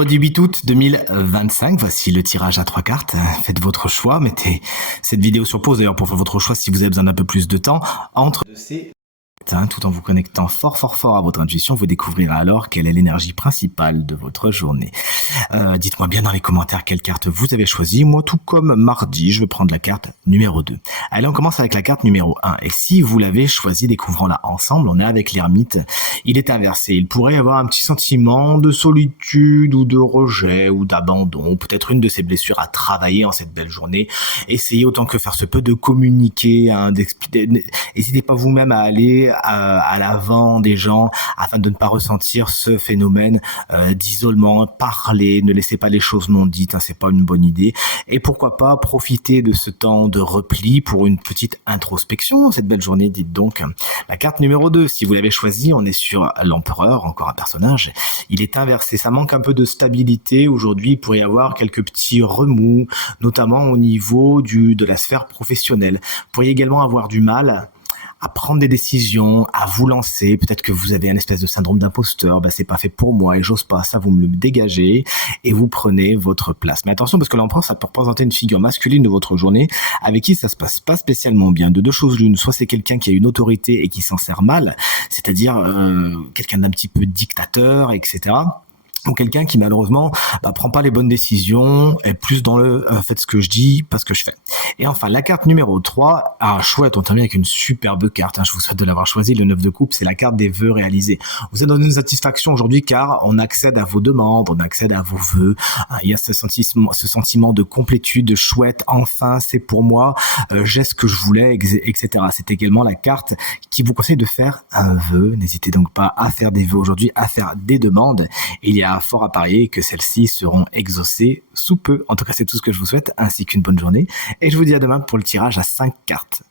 Vendredi 8 août 2025, voici le tirage à 3 cartes. Faites votre choix, mettez cette vidéo sur pause d'ailleurs pour faire votre choix si vous avez besoin d'un peu plus de temps. Entre ces tout en vous connectant fort à votre intuition, vous découvrirez alors quelle est l'énergie principale de votre journée. Dites-moi bien dans les commentaires quelle carte vous avez choisi. Moi, tout comme mardi, je vais prendre la carte numéro 2. Allez, on commence avec la carte numéro 1. Et si vous l'avez choisi, découvrons-la ensemble. On est avec l'ermite. Il est inversé. Il pourrait y avoir un petit sentiment de solitude ou de rejet ou d'abandon. Peut-être une de ces blessures à travailler en cette belle journée. Essayez autant que faire se peut de communiquer. N'hésitez pas vous-même à aller à l'avant des gens afin de ne pas ressentir ce phénomène d'isolement. Parler, ne laissez pas les choses non dites, c'est pas une bonne idée. Et pourquoi pas profiter de ce temps de repli pour une petite introspection cette belle journée. Dites donc. La carte numéro 2, si vous l'avez choisie, on est sur l'empereur, encore un personnage. Il est inversé, ça manque un peu de stabilité. Aujourd'hui, il pourrait y avoir quelques petits remous, notamment au niveau de la sphère professionnelle. Vous pourriez également avoir du mal à prendre des décisions, à vous lancer. Peut-être que vous avez un espèce de syndrome d'imposteur. C'est pas fait pour moi et j'ose pas. Ça, vous me le dégagez et vous prenez votre place. Mais attention, parce que l'empereur, ça peut représenter une figure masculine de votre journée avec qui ça se passe pas spécialement bien. De deux choses l'une. Soit c'est quelqu'un qui a une autorité et qui s'en sert mal, c'est-à-dire quelqu'un d'un petit peu dictateur, etc. Ou quelqu'un qui malheureusement prend pas les bonnes décisions, est plus dans le faites ce que je dis, pas ce que je fais. Et enfin, la carte numéro 3, chouette, on termine avec une superbe carte, je vous souhaite de l'avoir choisi, le 9 de coupe, c'est la carte des vœux réalisés. Vous êtes dans une satisfaction aujourd'hui car on accède à vos demandes, on accède à vos vœux, il y a ce sentiment de complétude, chouette, enfin c'est pour moi, j'ai ce que je voulais, etc. C'est également la carte qui vous conseille de faire un vœu, n'hésitez donc pas à faire des vœux aujourd'hui, à faire des demandes, et il y a fort à parier que celles-ci seront exaucées sous peu. En tout cas, c'est tout ce que je vous souhaite, ainsi qu'une bonne journée. Et je vous dis à demain pour le tirage à 5 cartes.